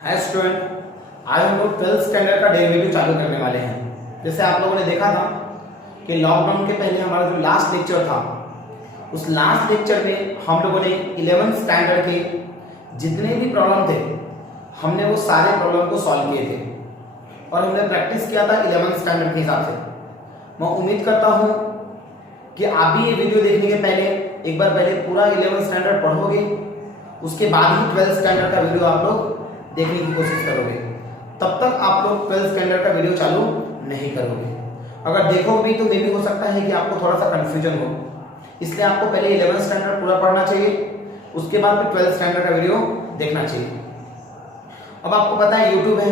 Hi student, आज हम लोग 12th स्टैंडर्ड का डेरिवेटिव चालू करने वाले हैं। जैसे आप लोगों ने देखा था कि लॉकडाउन के पहले हमारा जो लास्ट लेक्चर था, उस लास्ट लेक्चर में हम लोगों ने 11th स्टैंडर्ड के जितने भी प्रॉब्लम थे हमने वो सारे प्रॉब्लम को सॉल्व किए थे और हमने प्रैक्टिस किया था 11th स्टैंडर्ड के हिसाब से। मैं उम्मीद करता हूँ कि आप भी ये वीडियो देखने के पहले एक बार पहले पूरा 11th स्टैंडर्ड पढ़ोगे, उसके बाद ही 12th स्टैंडर्ड का वीडियो आप लोग देखने की कोशिश करोगे। तब तक आप लोग 12th स्टैंडर्ड का वीडियो चालू नहीं करोगे। अगर देखोगे भी तो मे भी हो सकता है कि आपको थोड़ा सा कंफ्यूजन हो, इसलिए आपको पहले 11th स्टैंडर्ड पूरा पढ़ना चाहिए, उसके बाद फिर 12th स्टैंडर्ड का वीडियो देखना चाहिए। अब आपको पता है यूट्यूब है,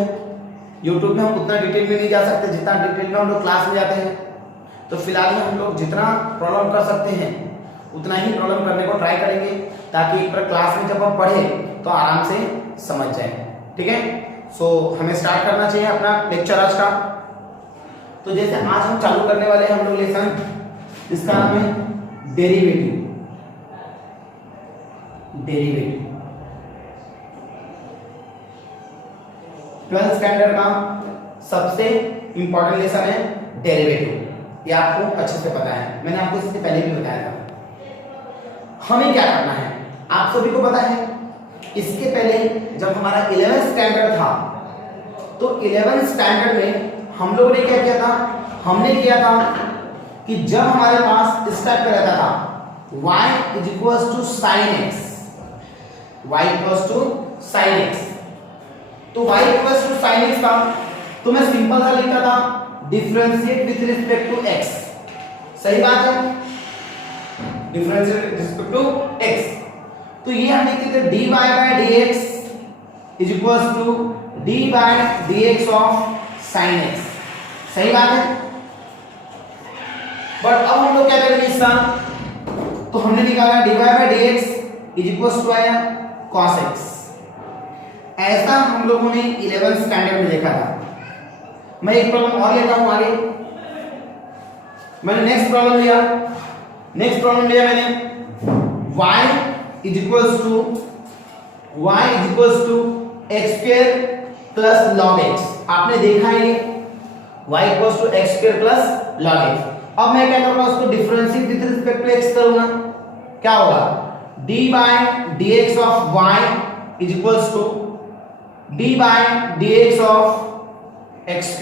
यूट्यूब में हम उतना डिटेल में नहीं जा सकते जितना डिटेल में हम लोग क्लास में जाते हैं। तो फिलहाल में हम लोग जितना प्रॉब्लम कर सकते हैं उतना ही प्रॉब्लम करने को ट्राई करेंगे, ताकि एक बार क्लास में जब हम पढ़े तो आराम से समझ जाए। ठीक है, सो हमें स्टार्ट करना चाहिए अपना लेक्चर आज का। तो जैसे आज हम चालू करने वाले हैं हम लोग लेसन, इसका नाम है डेरिवेटिव। डेरिवेटिव 12th स्टैंडर्ड का सबसे इंपॉर्टेंट लेसन है डेरिवेटिव। ये आपको अच्छे से पता है, मैंने आपको इससे पहले भी बताया था। हमें क्या करना है आप सभी को पता है। इसके पहले जब हमारा 11th स्टैंडर्ड था तो 11th स्टैंडर्ड में हम लोगों ने क्या किया था, हमने किया था कि जब हमारे पास इस टाइप का रहता था y = sin x, y = sin x, तो y = sin x था तो मैं सिंपल सा लिखता था differentiate with respect to x। सही बात है, differentiate with respect to x। तो ये हम लिखते थे dy by dx = d by dx of sin x। सही बात है। बट अब हम लोग क्या करेंगे इसका, तो हमने निकाला dy by dx = cos x। ऐसा हम लोगों ने 11th स्टैंडर्ड में देखा था। मैं एक प्रॉब्लम और लेता हूं आगे। मैंने नेक्स्ट प्रॉब्लम लिया मैंने y = x² plus log x। आपने देखा है y = x² plus log x। अब मैं क्या करूंगा, उसको differentiate with respect to x करूंगा। क्या होगा, d by dx of y = d by dx of x²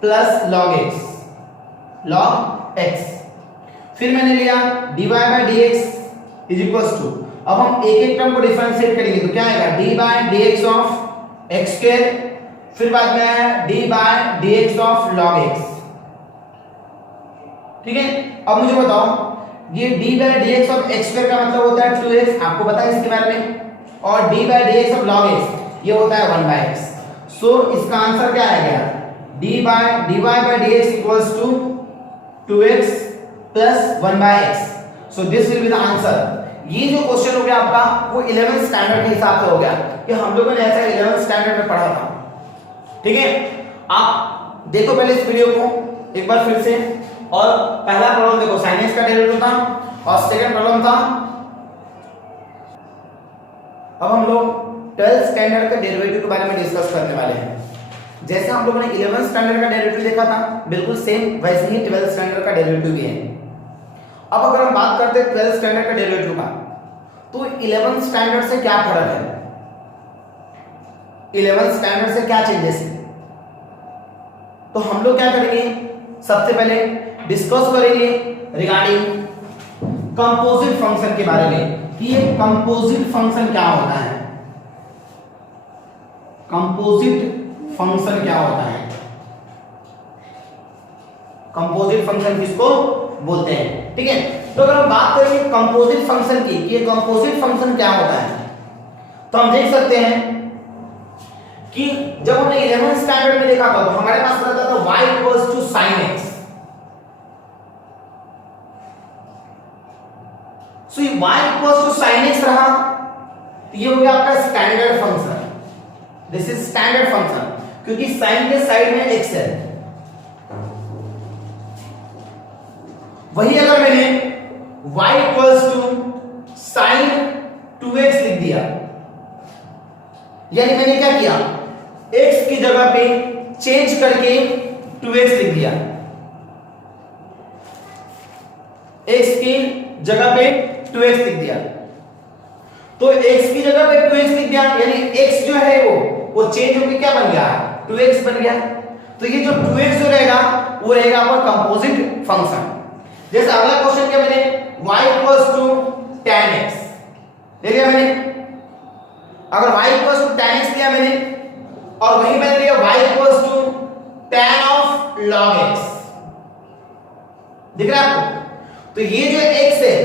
plus log x। फिर मैंने लिया dy by dx = अब हम एक एक टर्म को डिफरेंशिएट करेंगे तो क्या आएगा d by dx of x², फिर बाद में आया d by dx of log x। ठीक है, अब मुझे बताओ ये d by dx of x² का मतलब होता है 2x, आपको पता है इसके बारे में, और d by dx of log x ये होता है 1/x। सो इसका आंसर क्या आ गया, dy by dx = 2x plus 1/x। So this will be the answer. ये जो क्वेश्चन हो गया आपका वो 11th स्टैंडर्ड के हिसाब से हो गया कि हम लोगों ने ऐसा 11th स्टैंडर्ड में पढ़ा था। ठीक है, आप देखो पहले इस वीडियो को एक बार फिर से। और पहला प्रॉब्लम देखो sin x का डेरिवेटिव था और सेकंड प्रॉब्लम था। अब हम लोग 12th स्टैंडर्ड का डेरिवेटिव के बारे में डिस्कस करने वाले हैं। जैसे हम लोगों ने 11th स्टैंडर्ड का डेरिवेटिव देखा था, बिल्कुल सेम वैसे ही 12th स्टैंडर्ड का डेरिवेटिव भी है। अब अगर हम बात करते हैं 12th स्टैंडर्ड का डेरिवेटिव का, तो 11th स्टैंडर्ड से क्या फर्क है, 11th स्टैंडर्ड से क्या चेंजेस है। तो हम लोग क्या करेंगे, सबसे पहले डिस्कस करेंगे रिगार्डिंग कंपोजिट फंक्शन के बारे में कि ये कंपोजिट फंक्शन क्या होता है। कंपोजिट फंक्शन क्या होता है, कंपोजिट फंक्शन किसको बोलते हैं। ठीक है, तो अगर हम बात करेंगे कंपोजिट फंक्शन की, ये कंपोजिट फंक्शन क्या होता है, तो हम देख सकते हैं कि जब हमने 11th स्टैंडर्ड में देखा था तो हमारे पास रहता था y = sin x। सो ये y = sin x रहा, तो ये हो गया आपका standard function. This is standard function, क्योंकि sin के साइड में x है। वही अगर मैंने y = sin 2x लिख दिया यानी मैंने क्या किया, x की जगह पे चेंज करके 2x लिख दिया, x की जगह पे 2x लिख दिया। तो x की जगह पे 2x लिख दिया यानी x जो है वो चेंज होकर क्या बन गया, 2x बन गया। तो ये जो 2x जो रहेगा वो रहेगा आपका कंपोजिट फंक्शन। जैसे अगला क्वेश्चन क्या मैंने y tan x ले लिया मैंने, अगर y tan x लिया मैंने और वही मैंने लिया y tan of log x, दिख रहा है आपको। तो ये जो x है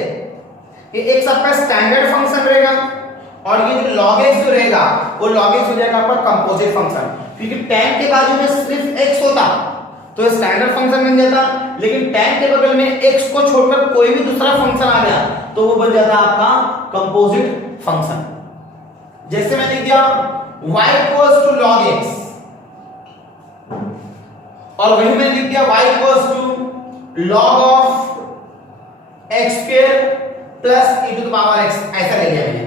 ये x आपका स्टैंडर्ड फंक्शन रहेगा और ये जो log x जो रहेगा वो log x हो जाएगा आपका कंपोजिट फंक्शन, क्योंकि tan के बाजू में सिर्फ x होता तो स्टैंडर्ड फंक्शन बन जाता, लेकिन tan के बगल में x को छोड़कर कोई भी दूसरा फंक्शन आ गया तो वो बन जाता आपका कंपोजिट फंक्शन। जैसे मैंने लिख दिया y log x और वही मैंने लिख दिया y log of x square plus e to the power x, ऐसा ले लिया मैंने।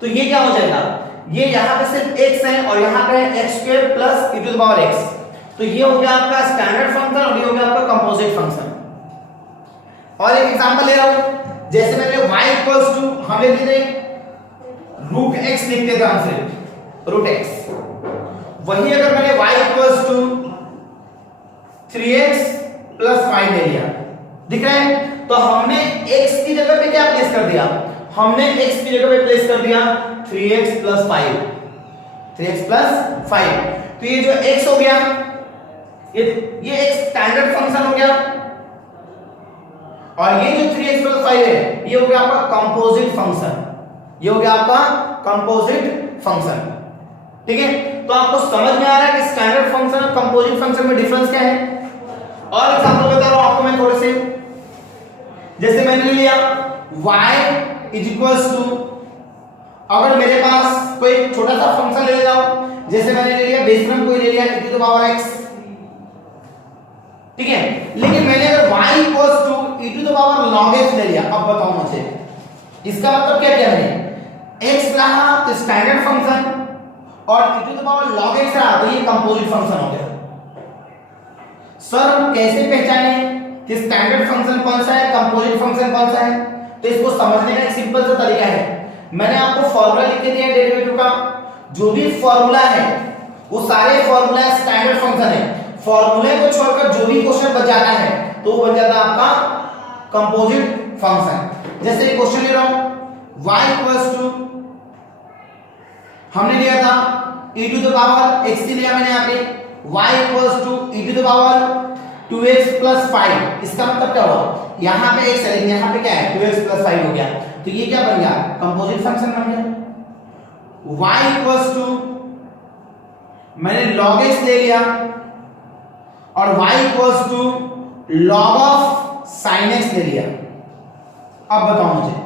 तो ये क्या हो जाएगा, ये यहां पे सिर्फ x है और यहां पे x square plus e to the power x। तो ये हो गया आपका स्टैंडर्ड फंक्शन और ये हो गया आपका कंपोजिट फंक्शन। और एक एग्जांपल ले रहा हूं, जैसे मैंने y हम ले लेते रूट x लिखते थे हम सिर्फ रूट x, वही अगर मैंने y 3x प्लस 5 ले लिया, दिख रहा है। तो हमने x की जगह पे क्या प्लेस कर दिया, हमने x की जगह पे प्लेस कर दिया 3x प्लस 5, 3x प्लस 5। तो ये जो x हो गया ये एक स्टैंडर्ड फंक्शन हो गया और ये जो 3x प्लस 5 है ये हो गया आपका कंपोजिट फंक्शन, ये हो गया आपका कंपोजिट फंक्शन। ठीक है, तो आपको समझ में आ रहा है कि स्टैंडर्ड फंक्शन और कंपोजिट फंक्शन में डिफरेंस क्या है। और एग्जांपल बता रहा हूं आपको मैं थोड़े से, जैसे मैंने लिया y इज इक्वल्स टू, अगर मेरे पास कोई छोटा सा फंक्शन ले लेता हूं, जैसे मैंने ले लिया बेस में कोई ले लिया e to the power x, ठीक है, लेकिन मैंने अगर y equals to e to the power log x ले लिया, अब बताओ मुझे इसका मतलब क्या किया मैंने, x रहा तो स्टैंडर्ड फंक्शन और e to the power log x रहा तो ये कंपोजिट फंक्शन हो गया। सर हम कैसे पहचाने कि स्टैंडर्ड फंक्शन कौन सा है, कंपोजिट फंक्शन कौन सा है? तो इसको समझने का एक सिंपल सा तरीका है, मैंने आपको फॉर्मूला लिख के दिया है डेरिवेटिव का, जो भी फॉर्मूला है वो सारे फॉर्मूला स्टैंडर्ड फंक्शन है, फॉर्मूले को छोड़कर जो भी क्वेश्चन बच जाता है तो वो बन जाता है आपका कंपोजिट फंक्शन। जैसे क्वेश्चन ले रहा हूं y इक्वल्स टू, हमने लिया था e to the power x लिया मैंने यहां पे, y equals to e to the power 2x plus 5, इसका मतलब क्या हुआ, यहां पे x है लेकिन यहां पे क्या है 2x प्लस 5 हो गया, तो ये क्या बन गया कंपोजिट फंक्शन बन गया। y इक्वल्स टू मैंने log x ले लिया और y equals to log of sin x ले लिया। अब बताओ मुझे,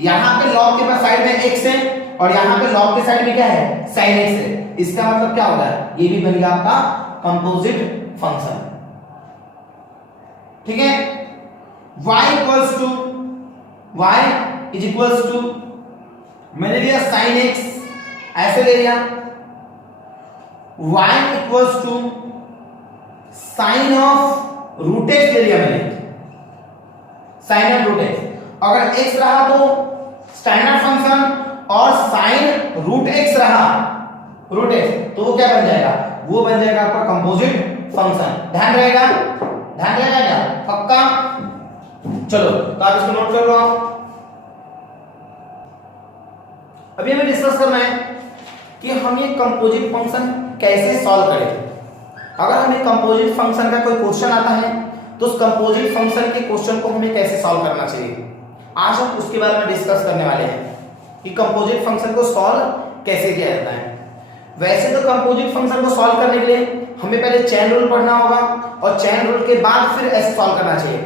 यहां पे log के पास साइड में x है और यहां पे log के साइड में क्या है sin x है, इसका मतलब क्या होगा, ये भी बन गया आपका कंपोजिट फंक्शन। ठीक है, y equals to y is equals to मैंने लिया sin x ऐसे ले लिया, y equals to sine of root x ले लिया मैंने, साइन ऑफ रूट x, अगर x रहा तो स्टैंडर्ड फंक्शन और साइन रूट x रहा रूट x तो वो क्या बन जाएगा, वो बन जाएगा आपका कंपोजिट फंक्शन। ध्यान रहेगा क्या पक्का? चलो तो आप इसको नोट कर लो। अभी हमें डिस्कस करना है कि हम ये कंपोजिट फंक्शन कैसे सॉल्व करें। अगर हमें कंपोजिट फंक्शन का कोई क्वेश्चन आता है तो उस कंपोजिट फंक्शन के क्वेश्चन को हमें कैसे सॉल्व करना चाहिए, आज हम उसके बारे में डिस्कस करने वाले हैं कि कंपोजिट फंक्शन को सॉल्व कैसे किया जाता है। वैसे तो कंपोजिट फंक्शन को सॉल्व करने के लिए हमें पहले चेन रूल पढ़ना होगा और चेन रूल के बाद फिर ऐसे सॉल्व करना चाहिए,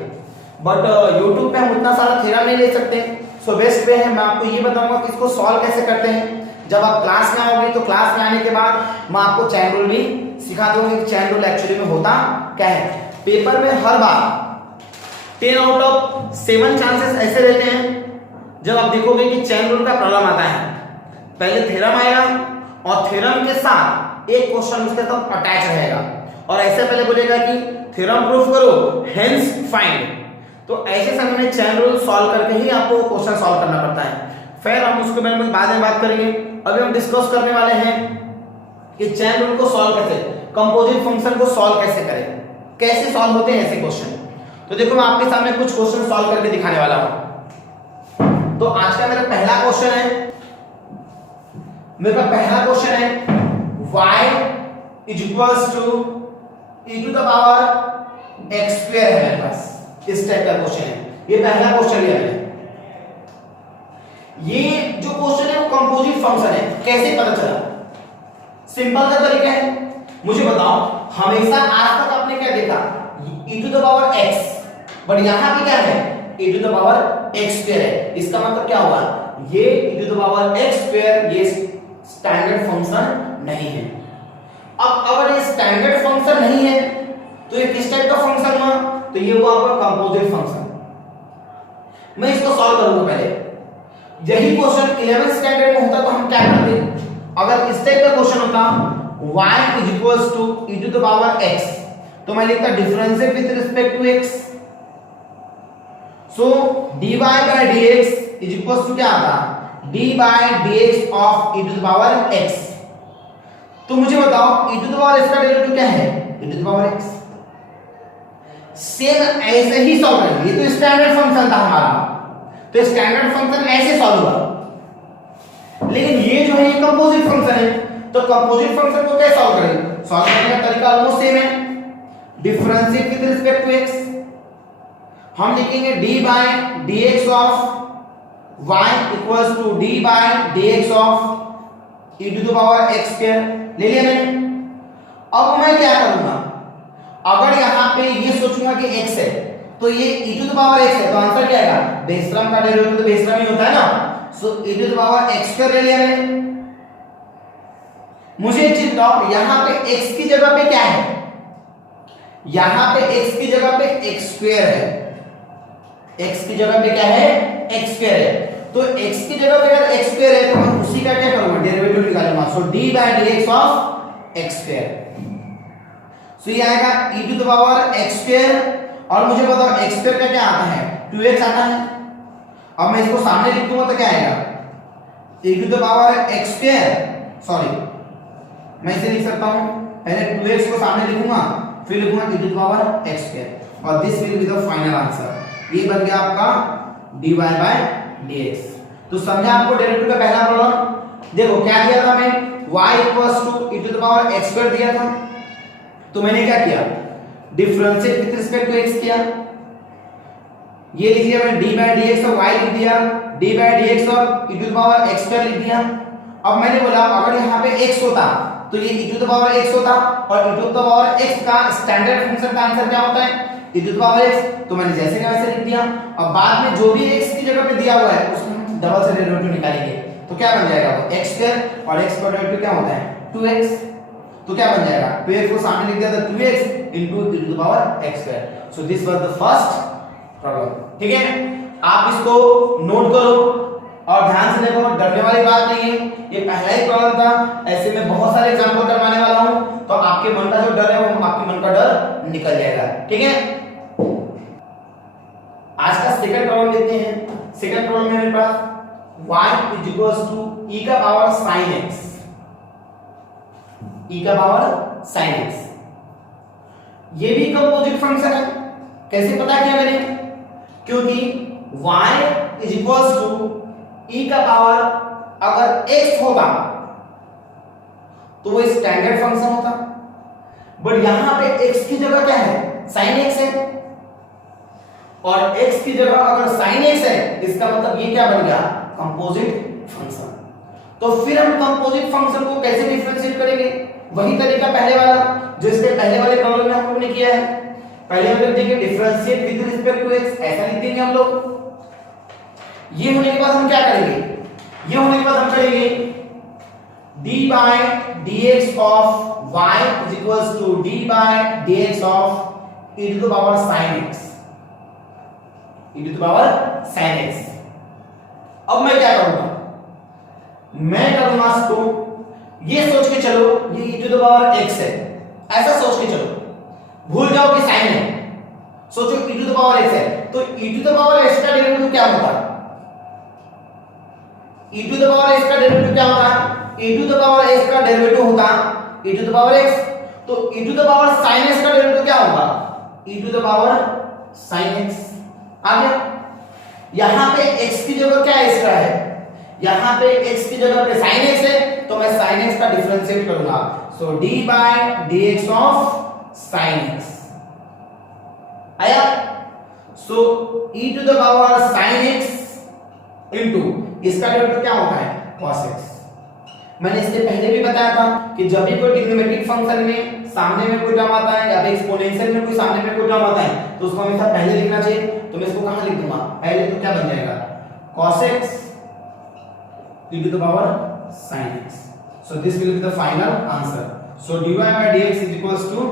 बट YouTube पे हम उतना सारा थ्योरम नहीं ले सकते, सो बेस्ट वे है मैं आपको ये बताऊंगा कि इसको सॉल्व कैसे करते हैं। जब आप क्लास में आओगे तो क्लास में आने के बाद मैं आपको चेन रूल भी सिखा दूंगा कि चेन रूल एक्चुअली में होता क्या है। पेपर में हर बार 10 आउट ऑफ 7 चांसेस ऐसे रहते हैं जब आप देखोगे कि चेन रूल का प्रॉब्लम आता है, पहले थ्योरम आएगा और थ्योरम के साथ एक क्वेश्चन उसके साथ अटैच रहेगा और ऐसे पहले बोलेगा कि थ्योरम प्रूफ करो हेंस फाइंड। तो ऐसे समय में चैन रूल सॉल्व करके ही आपको क्वेश्चन सॉल्व करना पड़ता है। फिर हम उसके बारे में बाद में बात करेंगे। अभी हम डिस्कस करने वाले हैं कि चैन रूल को सॉल्व कैसे, कंपोजिट फंक्शन को सॉल्व कैसे करें, कैसे सॉल्व होते हैं ऐसे क्वेश्चन। तो देखो मैं आपके सामने कुछ क्वेश्चन सॉल्व करके दिखाने वाला हूं। तो आज का मेरा पहला क्वेश्चन है, मेरा पहला क्वेश्चन है y is equals to e to the power x square है मेरे पास, इस टाइप का क्वेश्चन है। ये पहला क्वेश्चन लिया मैंने। ये जो क्वेश्चन है वो कंपोजिट फंक्शन है, कैसे पता चला? सिंपल सा तरीका है, मुझे बताओ हमेशा आज तक आपने क्या देखा e to the power x, but यहां पे क्या है e to the power x square है। इसका मतलब क्या हुआ, ये e to the power x square ये स्टैंडर्ड फंक्शन नहीं है। अब अगर ये स्टैंडर्ड फंक्शन नहीं है तो ये किस टाइप का फंक्शन हुआ, तो ये हुआ आपका कंपोजिट फंक्शन। मैं इसको सॉल्व करूंगा पहले। यही क्वेश्चन 11th स्टैंडर्ड में होता तो हम क्या करते, अगर इस टाइप का क्वेश्चन होता y is equals to e to the power x, तो मैं लिखता differentiate with respect to x। So dy by dx is equals to क्या आता, d by dx of e to the power x। तो मुझे बताओ e to the power x का derivative क्या है, e to the power x। Same ऐसे ही सॉल्व करेंगे, ये तो स्टैंडर्ड फंक्शन था हमारा, तो स्टैंडर्ड फंक्शन ऐसे सॉल्व हुआ। लेकिन ये जो है ये कंपोजिट फंक्शन है, तो कंपोजिट फंक्शन को कैसे सॉल्व करेंगे? सॉल्व करने का तरीका ऑलमोस्ट सेम है, differentiate with respect to x। हम लिखेंगे d by dx of y equals to d by dx of e to the power x square. ले लिया मैंने। अब मैं क्या करूंगा, अगर यहां पे ये सोचूंगा कि x है तो ये e to the power x है, तो आंसर क्या आएगा, बेसरम का डेरिवेटिव तो बेसरम ही होता है ना। So e to the power x square ले लिया मैंने। मुझे एक चीज बताओ, यहां पे x की जगह पे क्या है, यहां पे x की जगह पे x स्क्वायर है, x की जगह पे क्या है, x स्क्वायर है। तो x की जगह पे अगर x स्क्वायर है तो मैं उसी का क्या करूंगा, डेरिवेटिव निकालूंगा। So d by dx of x square. So ये आएगा e to the power x square, और मुझे बताओ x स्क्वायर का क्या आता है, 2x आता है। अब मैं इसको सामने लिख दूंगा तो क्या आएगा, e to the power x square, sorry मैं इसे लिख सकता हूं, पहले 2x को सामने लिखूंगा फिर लिखूंगा e to the power x square, और this will be the final answer. ये बन गया आपका dy बाय dx। तो समझा आपको डेरिवेटिव का पहला प्रॉब्लम। देखो क्या दिया था, मैं y equals to e to the power x square दिया था, तो मैंने क्या किया, differentiate with respect to x किया। ये लिख दिया मैंने d बाय dx और y लिख दिया, d बाय dx और e to the power x square लिख दिया। अब मैंने बोला अगर यहाँ पे x होता तो ये e to the power x होता, और e to the power x का स्टैंडर्ड फंक्शन का आंसर क्या होता है, e to the power x। तो मैंने जैसे का वैसे लिख दिया। अब बाद में जो भी x की जगह पे दिया हुआ है उसको हम डबल से डेरिवेटिव निकालेंगे, तो क्या बन जाएगा वो x स्क्वायर, और x का डेरिवेटिव क्या होता है 2x। तो क्या बन जाएगा, 2x को सामने लिख दिया था 2x into e to the power x square। So this was the first problem। ठीक है, आप इसको नोट करो और ध्यान से देखो, डरने वाली बात नहीं है, ये पहला ही प्रॉब्लम था। ऐसे में बहुत सारे एग्जांपल करवाने वाला हूं, तो आपके मन का जो डर है वो आपके मन का डर निकल जाएगा। ठीक है, आज का सेकंड प्रॉब्लम लेते हैं। सेकंड प्रॉब्लम है मेरे पास y is equals to e का पावर sin x, e का पावर sin x। ये भी कंपोजिट फंक्शन है। कैसे पता किया मैंने, क्योंकि y is equals to e का पावर अगर x होगा तो वो स्टैंडर्ड फंक्शन होता, बट यहां पे x की जगह क्या है, sin x है, और x की जगह अगर sin x है इसका मतलब ये क्या बन गया, कंपोजिट फंक्शन। तो फिर हम कंपोजिट फंक्शन को कैसे डिफरेंशिएट करेंगे, वही तरीका पहले वाला जो इसके पहले वाले प्रॉब्लम में हम लोगों ने किया है। पहले हम लोग देखेंगे differentiate with respect to x, ऐसा लिख देंगे हम लोग। ये होने के बाद हम क्या करेंगे, ये होने के बाद हम करेंगे d by dx of y is equals to d by dx of e to the power sin x, e to the power sin x। अब मैं क्या करूंगा, मैं करूंगा तो ये सोच के चलो ये e to the power x है, ऐसा सोच के चलो, भूल जाओ कि साइन है, सोचो e to the power x है, तो e to the power x का डेरिवेटिव क्या होगा? e to the power x का डेरिवेटिव क्या होगा? e to the power x का डेरिवेटिव होगा e to the power x, तो e to the power sin x का डेरिवेटिव क्या होगा? e to the power sin x। आ गया? यहां पे x की जगह क्या एक्स्ट्रा है? यहां पे x की जगह पे sin x है, तो मैं sin x का डिफरेंशिएट करूंगा, so d by dx of sin x आया। So e to the power sin x into इसका डेरिवेटिव क्या होता है? cos x। मैंने इससे पहले भी बताया था कि जब भी कोई ट्रिग्नोमेट्रिक फंक्शन में सामने में कोई टर्म आता है या फिर एक्सपोनेंशियल में कोई सामने में कोई टर्म आता है तो उसको हमेशा पहले लिखना चाहिए। तो मैं इसको कहां लिख दूंगा? पहले तो क्या बन जाएगा? cos x e to the power sin x। so this will be the final answer। so dy by dx is equals to,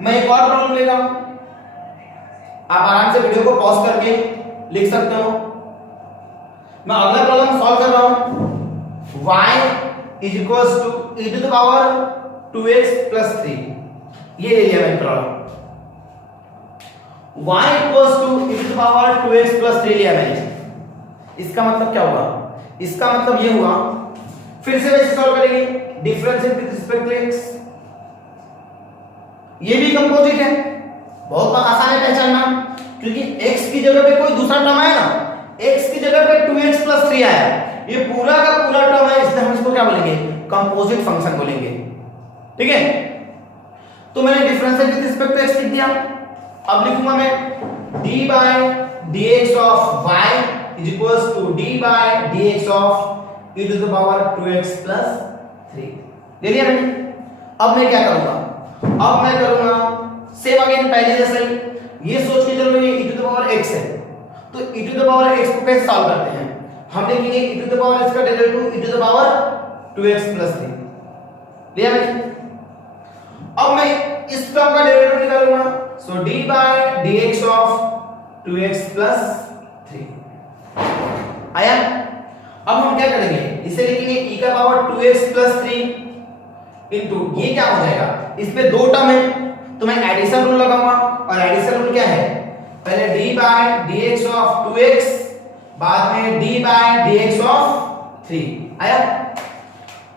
मैं एक और प्रॉब्लम ले रहा हूं, आप आराम से वीडियो को पॉज करके लिख सकते हो। मैं अगला प्रॉब्लम सॉल्व कर रहा हूं, y is equals to e to the power 2x plus 3, ये ले लिया मैंने problem. y equals to e to the power 2x plus 3 लिया मैंने। इसका मतलब क्या होगा? इसका मतलब ये हुआ, फिर से वैसे सॉल्व करेंगे, differentiate with respect to x, ये भी कंपोजिट है, बहुत आसान है पहचानना, क्योंकि x की जगह पे कोई दूसरा टर्म आया ना, x की जगह पे 2x plus 3 आया, ये पूरा का पूरा टर्म है, इसलिए हम इसको क्या बोलेंगे? कंपोजिट फंक्शन बोलेंगे। ठीक है, तो मैंने differentiate with respect to x लिख दिया। अब लिखूंगा मैं d by dx of y is equals to d by dx of e to the power 2x plus 3, ले लिया मैंने। अब मैं क्या करूंगा? अब मैं करूंगा सेम अगेन पहले जैसा ही, ये सोच के चलो ये e to the power x है, तो e to the power x को कैसे सॉल्व करते हैं? हम देखेंगे e to the power x का derivative e to the power 2x plus 3 लिया मैंने। अब मैं इस टर्म का डेरिवेटिव निकालूंगा, so d by dx of 2x plus 3 आया। अब हम क्या करेंगे? इसे लिखेंगे e का पावर 2x plus 3 इनटू ये क्या हो जाएगा? इस पे दो टर्म है तो मैं एडिशन रूल लगाऊंगा, और एडिशन रूल क्या है? पहले d by dx of 2x, बाद में d by dx of 3 आया।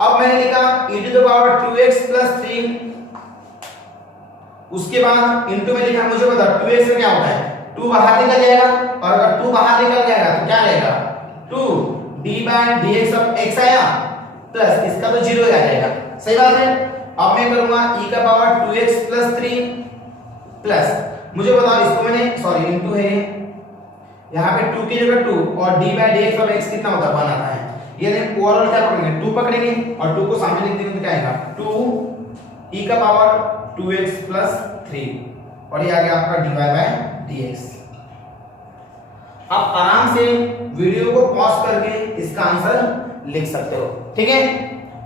अब मैंने लिखा e to the power 2x plus 3, उसके बाद इनटू में लिखा, मुझे बता 2x में क्या होता है? 2 बाहर निकल जाएगा, और अगर 2 बाहर निकल जाएगा तो क्या रहेगा? 2 d by dx of x आया, प्लस इसका तो 0 ही आ जाएगा, सही बात है। अब मैं करूंगा e का पावर 2x plus 3 प्लस, मुझे बताओ इसको मैंने सॉरी इनटू है, यहाँ पे 2 की जगह 2 और d by dx of x कितना होता है? 1 आता है। ये देखो ओवरऑल क्या पकड़ेंगे? 2 पकड़ेंगे और 2 को सामने लिख देंगे तो क्या आएगा? 2 e का पावर 2x plus 3, और ये आ गया आपका dy by dx। आप आराम से वीडियो को पॉज करके इसका आंसर लिख सकते हो। ठीक है,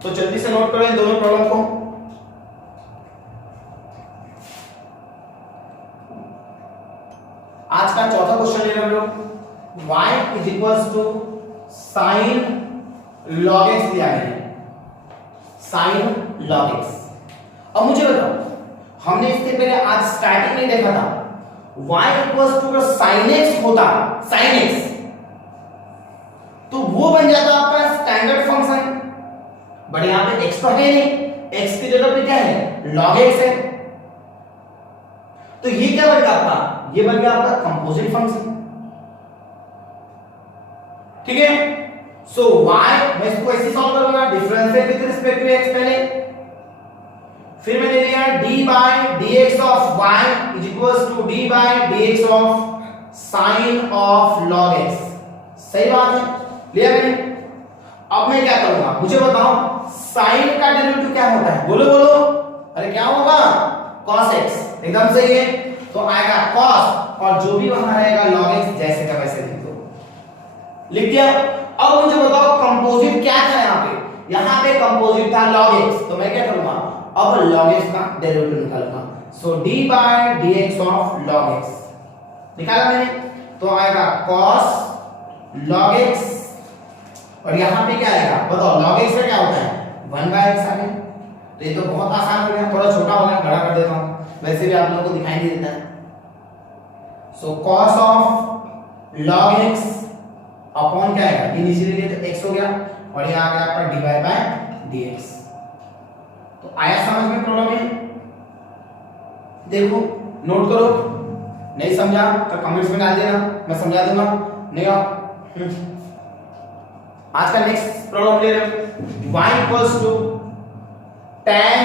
तो जल्दी से नोट करो इन दोनों प्रॉब्लम को। आज का चौथा क्वेश्चन ले रहे हम लोग, y is equals to sin log x दिया है, sin log x। अब मुझे बताओ, हमने इससे पहले आज स्टार्टिंग में देखा था y equals to अगर sin x होता, sin x, तो वो बन जाता आपका स्टैंडर्ड फंक्शन, बट यहां पे x तो है नहीं, x की जगह पे क्या है? log x है, तो ये क्या बन गया आपका? ये बन गया आपका कंपोजिट फंक्शन। ठीक है, सो y मैं इसको ऐसे सॉल्व करूंगा, differentiate with respect to x पहले, फिर मैंने लिया d by dx of y is equals to d by dx of sin of log x, सही बात है, लिया मैंने। अब मैं क्या करूंगा? मुझे बताओ sin का डेरिवेटिव क्या होता है? बोलो बोलो, अरे क्या होगा? cos x, एकदम सही है, तो आएगा cos और जो भी वहां रहेगा log x, जैसे का वैसे लिख दो, लिख दिया। अब मुझे बताओ कंपोजिट क्या था? यहाँ पे कंपोजिट था log x, तो मैं क्या करूंगा? अब log x का डेरिवेटिव निकालूंगा, so d by dx of log x निकाला मैंने, तो आएगा cos log x, और यहाँ पे क्या आएगा बताओ, log x का क्या होता है 1/x आ गया। तो ये तो बहुत आसान हो गया, थोड़ा छोटा हो गया, बड़ा कर देता हूँ, वैसे भी आप लोगों को दिखाई नहीं देता है। सो cos of log x upon क्या आएगा, ये नीचे ले लिए तो x हो गया, और ये आ गया आपका dy/dx। तो आया समझ में प्रॉब्लम है? देखो नोट करो, नहीं समझा तो कमेंट्स में डाल देना, मैं समझा दूंगा। नहीं आज का नेक्स्ट प्रॉब्लम ले रहे हैं y इक्वल्स टू tan,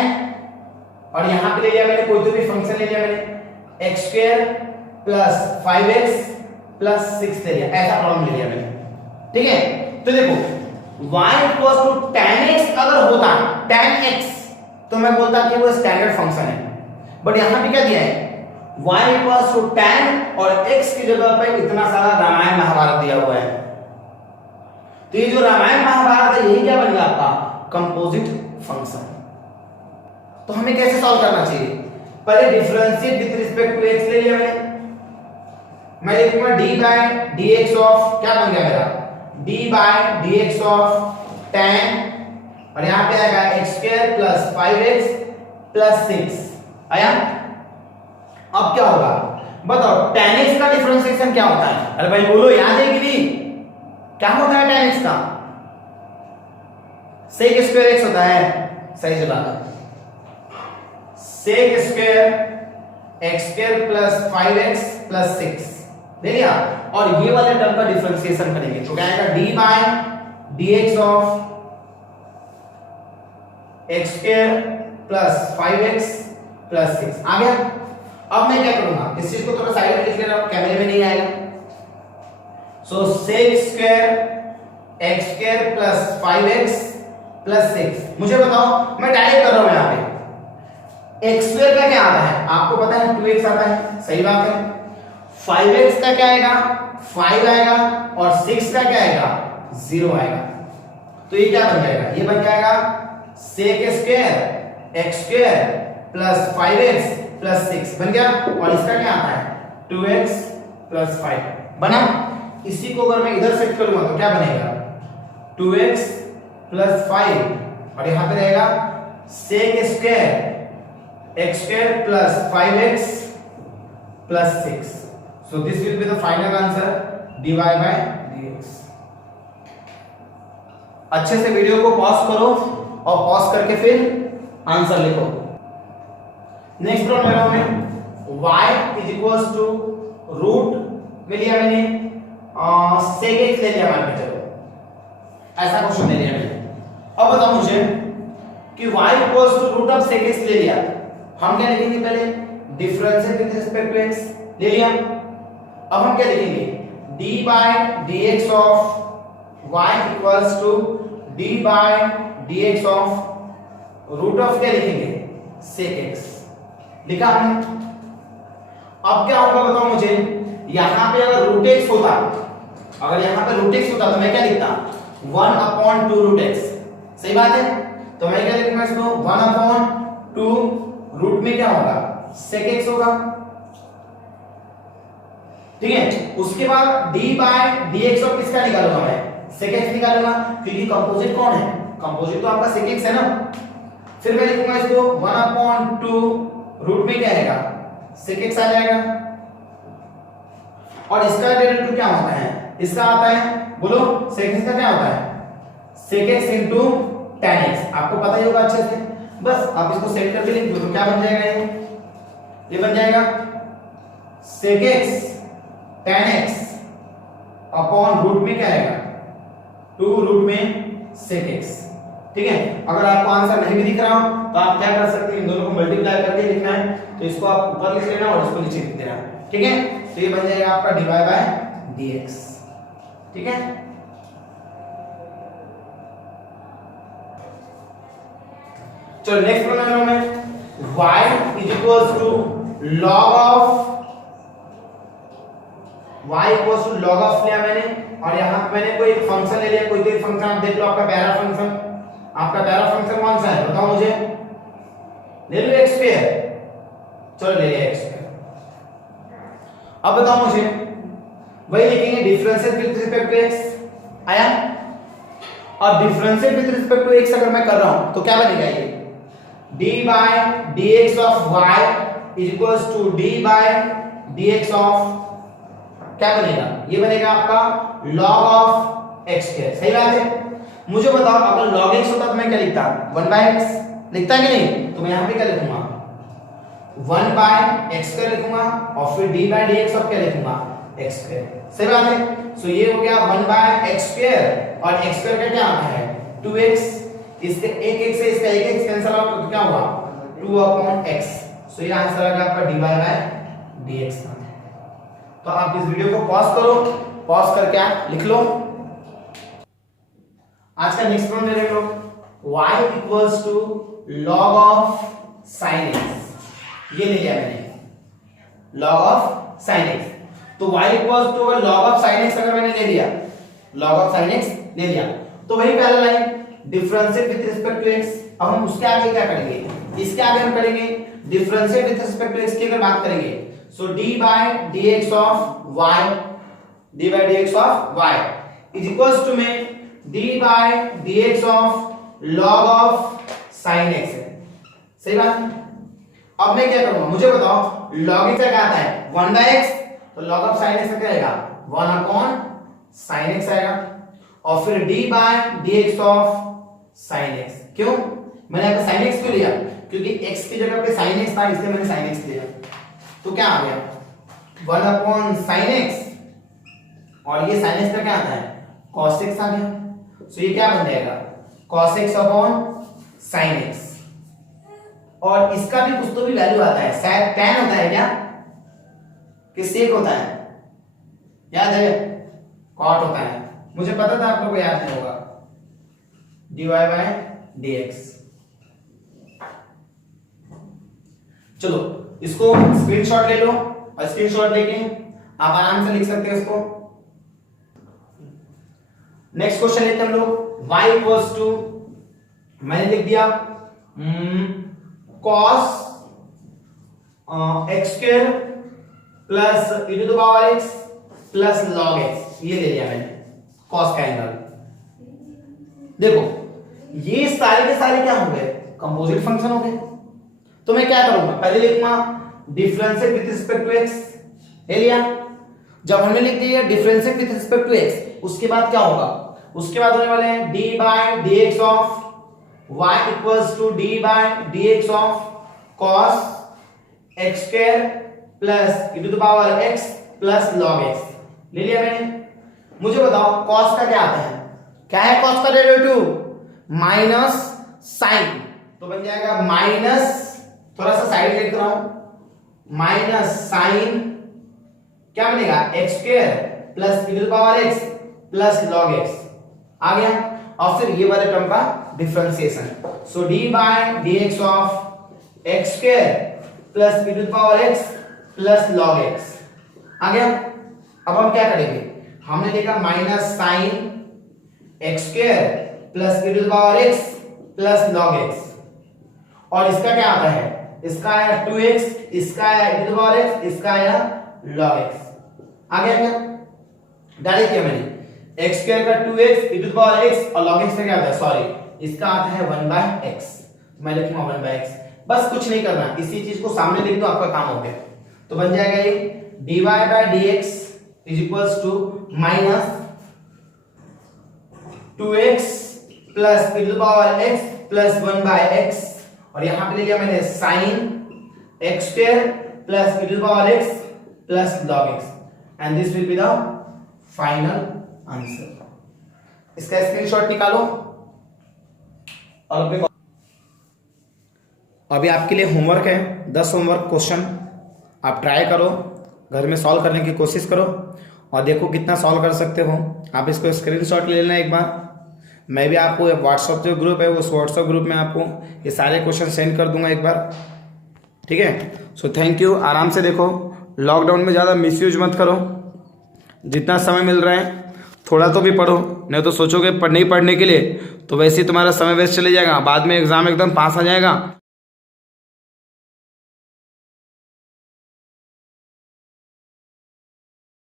और यहां पे ले लिया मैंने कोई तो भी फंक्शन ले लिया मैंने x square plus 5x plus 6 ले लिया, ऐसा प्रॉब्लम ले लिया मैंने। ठीक है, तो देखो y equals to tan x अगर होता tan x तो मैं बोलता कि वो स्टैंडर्ड फंक्शन है, बट यहां पे क्या दिया है y इक्वल्स टू tan और x की जगह पे इतना सारा रामायण महाभारत दिया हुआ है। तो ये जो रामायण महाभारत है यही क्या बन गया आपका कंपोजिट फंक्शन। तो हमें कैसे सॉल्व करना चाहिए, पहले differentiate with respect to x ले लिया मैं लिखूंगा d/dx ऑफ क्या बन गया मेरा d/dx ऑफ tan, और यहां पे आएगा x² प्लस 5x प्लस 6 आया। अब क्या होगा बताओ, tan x का डिफरेंशिएशन क्या होता है? अरे भाई बोलो, याद है कि नहीं? क्या होता है tan x का? sec² x होता है, सही जवाब है sec² x² plus 5x plus 6 ले लिया, और ये वाले टर्म का डिफरेंशिएशन करेंगे तो क्या आएगा d/dx of x² plus 5x plus 6 आ गया। अब मैं क्या करूंगा, इस चीज को थोड़ा साइड में लिख ले रहा हूं, कैमरे में नहीं आएगा। सो sec² x² plus 5x plus 6, मुझे बताओ, मैं डायरेक्ट कर रहा हूं यहां पे x² का क्या आता है आपको पता है 2x आता है, सही बात है। 5x का क्या आएगा 5 आएगा, और 6 का क्या आएगा 0 आएगा। तो ये क्या बन जाएगा, ये बन जाएगा sec² x² plus 5x plus 6 बन गया, और इसका क्या आता है 2x प्लस 5 बना। इसी को अगर मैं इधर शिफ्ट करूंगा तो क्या बनेगा 2x प्लस 5, और यहां पे रहेगा sec² x² plus 5x plus 6। So this will be the final answer dy/dx। अच्छे से वीडियो को पॉज करो, और पॉज करके फिर आंसर लिखो। नेक्स्ट प्रॉब्लम में y is equals to root में लिया मैंने sec x ले लिया मान के चलो, ऐसा क्वेश्चन ले लिया मैंने। अब बताओ मुझे कि y equals to root of sec x ले लिया, हम क्या लिखेंगे पहले differentiate with respect to x ले लिया। अब हम क्या लिखेंगे d/dx of y equals to d/dx of root of क्या लिखेंगे sec x, लिखा हमने। अब क्या होगा बताओ मुझे, यहां पे अगर रूट x होता, अगर यहां पे रूट x होता तो मैं क्या लिखता 1/2 रूट x, सही बात है। तो मैं क्या लिखूंगा इसको 1/2 रूट में क्या होगा sec x होगा, ठीक है। उसके बाद d/dx ऑफ किसका निकालूंगा मैं sec x निकालूंगा, क्योंकि कंपोजिट कौन है, कंपोजिट तो आपका sec x है ना। फिर मैं लिखूंगा इसको 1/2 रूट में क्या आएगा sec x आ जाएगा, और इसका डेरिवेटिव क्या होता है, इसका आता है बोलो sec x का क्या होता है sec x into tan x, आपको पता ही होगा अच्छे से। बस आप इसको सेट करके लिख दो तो क्या बन जाएगा, ये बन जाएगा sec x tan x upon root में क्या आएगा 2 रूट में sec x, ठीक है। अगर आपको आंसर नहीं भी दिख रहा हो तो आप क्या कर सकते हैं, इन दोनों को मल्टीप्लाई करके लिखना है, तो इसको आप ऊपर लिख लेना और इसको नीचे लिख देना, ठीक है। तो ये बन जाएगा आपका dy/dx, ठीक है। चलो नेक्स्ट प्रॉब्लम में y is equals to log of y equals to log of लिया मैंने, और यहां पे मैंने कोई फंक्शन ले लिया, कोई भी फंक्शन आप देख लो, आपका पहला फंक्शन, आपका पहला फंक्शन कौन सा है बताओ मुझे, ले लो x², चलो ले लिया x²। अब बताओ मुझे वही लिखेंगे differentiate with respect to x। आया? अब differentiate with respect to x अगर मैं कर रहा हूं तो क्या बनेगा ये d by dx of y is equals to d by dx of क्या बनेगा, ये बनेगा आपका log of x स्क्वायर। सही बात है। मुझे बताओ अगर log x होता तो मैं क्या लिखता 1 by x लिखता कि नहीं, तो मैं यहां पे क्या लिखूंगा 1 by x स्क्वायर लिखूंगा और फिर d by dx of क्या लिखूंगा x स्क्वायर। सही बात है। सो ये हो गया 1 by x स्क्वायर और x स्क्वायर का क्या आता है 2x, इसके एक एक से इसका एक एक कैंसिल आउट तो क्या हुआ 2/x। सो ये आंसर आ गया आपका dy by dx। तो आप इस वीडियो को पॉज करो, पॉज करके आप लिख लो। आज का नेक्स्ट प्रॉब्लम देख लो, y equals to log of sin x। ये ले लिया मैंने log of sin x। तो y equals to log of sin x अगर मैंने ले लिया, log of sin x ले लिया, तो वही पहला line differentiate with respect to x। अब हम उसके आगे क्या करेंगे, इसके आगे हम करेंगे differentiate with respect to x की अगर बात करेंगे so d by dx of y, d by dx of y is equals to में d by dx of log of sin x है। सही बात। अब मैं क्या करूंगा, मुझे बताओ log x क्या आता है 1 by x, तो log of sin x क्या आएगा 1 upon sin x आएगा और फिर d by dx of sin x। क्यों मैंने यहाँ पे sin x क्यों लिया, क्योंकि x की जगह पे sin x था इसलिए मैंने sin x लिया। तो क्या आ गया 1 अपॉन sin x और ये sin x का क्या आता है cos x आ गया। सो ये क्या बन जाएगा cos x upon sin x और इसका भी कुछ तो भी वैल्यू आता है, शायद tan होता है क्या कि sec होता है, याद है cot होता है, मुझे पता था आप लोगों को याद नहीं होगा। dy by dx। चलो इसको स्क्रीनशॉट ले लो और स्क्रीनशॉट लेके आप आराम से लिख सकते हो इसको। नेक्स्ट क्वेश्चन लेते हैं हम लोग y इक्वल्स टू, मैंने लिख दिया cos x square plus e to the power x plus log x, ये ले लिया मैंने cos का एंगल। देखो ये सारे के सारे क्या हो गए कंपोजिट फंक्शन हो गए, तो मैं क्या करूंगा पहले लिखूंगा differentiate with respect to x ले लिया। जब हमने लिख दिया differentiate with respect to x उसके बाद क्या होगा, उसके बाद होने वाले हैं d by dx of y equals to d by dx of cos x square plus e to the power x plus log x ले लिया मैंने। मुझे बताओ cos का क्या आता है, क्या है cos का डेरिवेटिव माइनस साइन, तो बन जाएगा माइनस, थोड़ा सा साइड लिख रहा हूं माइनस साइन क्या बनेगा x square plus e to the power x plus log x आ गया और फिर ये वाले टर्म का differentiation. So d by dx of x square plus e to the power x plus log x आ गया। अब हम क्या करेंगे, हमने लिखा minus sine x square plus e to the power x plus log x और इसका क्या आता है, इसका आया 2x, इसका आया e to the power x, इसका आया log x आ गया क्या, डायरेक्ट किया मैंने x स्क्वायर का 2x e to the power x और log x का क्या आता है, सॉरी इसका आता है 1 by x, मैं लिखूंगा 1 by x। बस कुछ नहीं करना, इसी चीज को सामने लिख दो आपका काम हो गया। तो बन जाएगा ये dy by dx is equals to minus 2x plus e to the power x plus 1 by x और यहां पे ले लिया मैंने sin x square plus e to the power x plus log x and this will be the final answer. इसका screenshot निकालो और अभी आपके लिए होमवर्क है 10 होमवर्क क्वेश्चन, आप ट्राई करो, घर में सॉल्व करने की कोशिश करो और देखो कितना सॉल्व कर सकते हो। आप इसको स्क्रीनशॉट ले लेना एक बार, मैं भी आपको व्हाट्सएप जो ग्रुप है उस व्हाट्सएप ग्रुप में आपको ये सारे क्वेश्चन सेंड कर दूंगा एक बार, ठीक है। सो थैंक यू, आराम से देखो, लॉकडाउन में ज़्यादा मिसयूज मत करो, जितना समय मिल रहा है थोड़ा तो भी पढ़ो, नहीं तो सोचोगे नहीं पढ़ने के लिए तो वैसे ही तुम्हारा समय वेस्ट चले जाएगा, बाद में एग्जाम एकदम पास आ जाएगा।